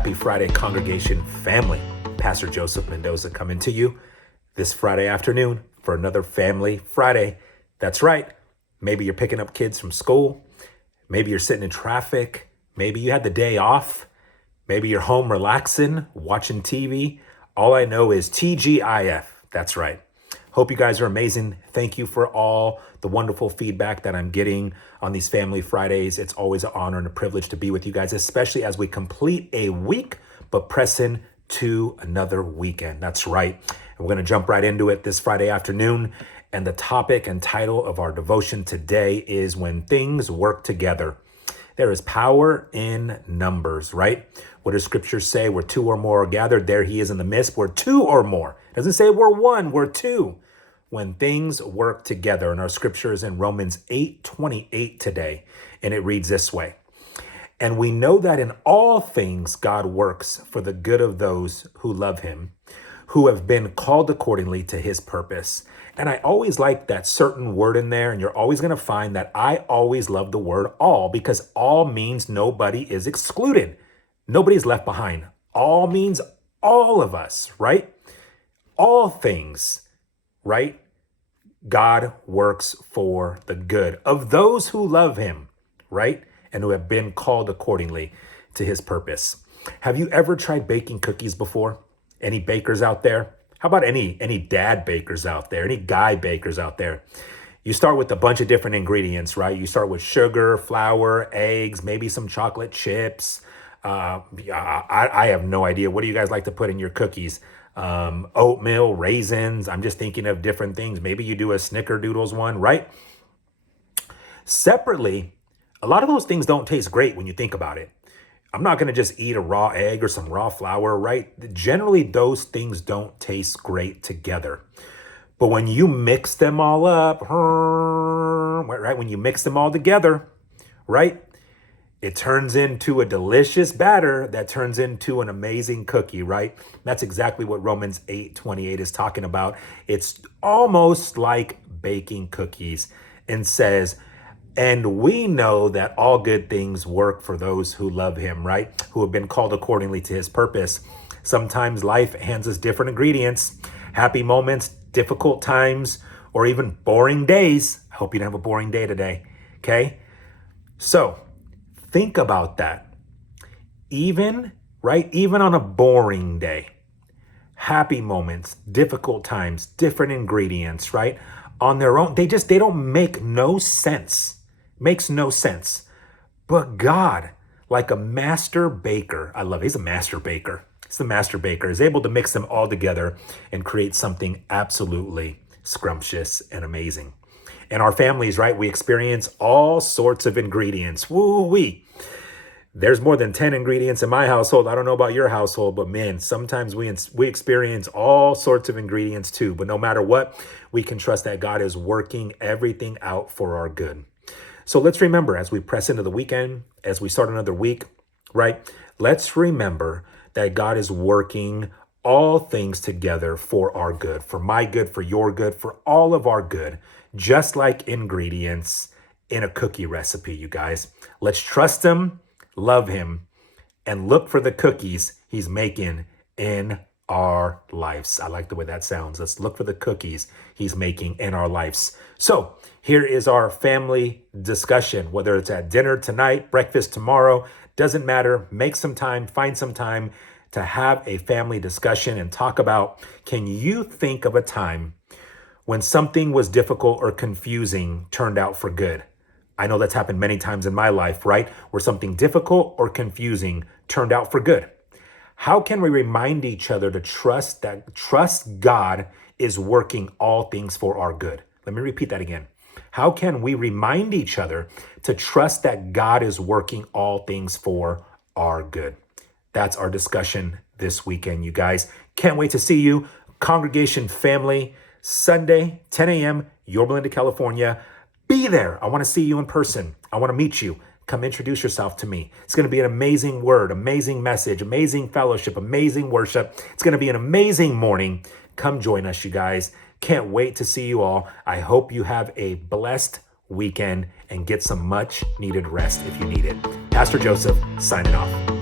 Happy Friday, Congregation family. Pastor Joseph Mendoza coming to you this Friday afternoon for another Family Friday. That's right. Maybe you're picking up kids from school. Maybe you're sitting in traffic. Maybe you had the day off. Maybe you're home relaxing, watching TV. All I know is TGIF. That's right. Hope you guys are amazing. Thank you for all the wonderful feedback that I'm getting on these Family Fridays. It's always an honor and a privilege to be with you guys, especially as we complete a week, but press in to another weekend. That's right. And we're going to jump right into it this Friday afternoon. And the topic and title of our devotion today is When Things Work Together. There is power in numbers, right? What does scripture say? Where two or more are gathered, there he is in the midst. We're two or more. It doesn't say we're one, we're two. When things work together. And our scripture is in Romans 8:28 today. And it reads this way. And we know that in all things God works for the good of those who love him, who have been called accordingly to his purpose. And I always like that certain word in there. And you're always going to find that I always love the word all, because all means nobody is excluded. Nobody's left behind. All means all of us, right? All things, right? God works for the good of those who love him, right? And who have been called accordingly to his purpose. Have you ever tried baking cookies before? Any bakers out there? How about any dad bakers out there? Any guy bakers out there? You start with a bunch of different ingredients, right? You start with sugar, flour, eggs, maybe some chocolate chips. I have no idea. What do you guys like to put in your cookies? Oatmeal, raisins. I'm just thinking of different things. Maybe you do a snickerdoodles one, right? Separately, a lot of those things don't taste great when you think about it. I'm not going to just eat a raw egg or some raw flour, right? Generally, those things don't taste great together. But when you mix them all up, right? When you mix them all together, right? It turns into a delicious batter that turns into an amazing cookie, right? That's exactly what Romans 8:28 is talking about. It's almost like baking cookies, and says, and we know that all good things work for those who love him, right? Who have been called accordingly to his purpose. Sometimes life hands us different ingredients, happy moments, difficult times, or even boring days. I hope you don't have a boring day today, okay? So think about that. Even on a boring day, happy moments, difficult times, different ingredients, right? On their own, they don't make no sense. Makes no sense. But God, like a master baker, he's a master baker. He's the master baker, is able to mix them all together and create something absolutely scrumptious and amazing. In our families, right, we experience all sorts of ingredients. Woo-wee. There's more than 10 ingredients in my household. I don't know about your household, but man, sometimes we experience all sorts of ingredients too. But no matter what, we can trust that God is working everything out for our good. So let's remember, as we press into the weekend, as we start another week, right? Let's remember that God is working all things together for our good, for my good, for your good, for all of our good, just like ingredients in a cookie recipe, you guys. Let's trust him, love him, and look for the cookies he's making in our lives. I like the way that sounds. Let's look for the cookies he's making in our lives. So here is our family discussion, whether it's at dinner tonight, breakfast tomorrow, doesn't matter. Make some time, find some time to have a family discussion and talk about, can you think of a time when something was difficult or confusing turned out for good? I know that's happened many times in my life, right? Where something difficult or confusing turned out for good. How can we remind each other to trust God is working all things for our good? Let me repeat that again. How can we remind each other to trust that God is working all things for our good? That's our discussion this weekend, you guys. Can't wait to see you. Congregation Family, Sunday, 10 a.m., Yorba Linda, California. Be there. I want to see you in person. I want to meet you. Come introduce yourself to me. It's going to be an amazing word, amazing message, amazing fellowship, amazing worship. It's going to be an amazing morning. Come join us, you guys. Can't wait to see you all. I hope you have a blessed weekend and get some much needed rest if you need it. Pastor Joseph signing off.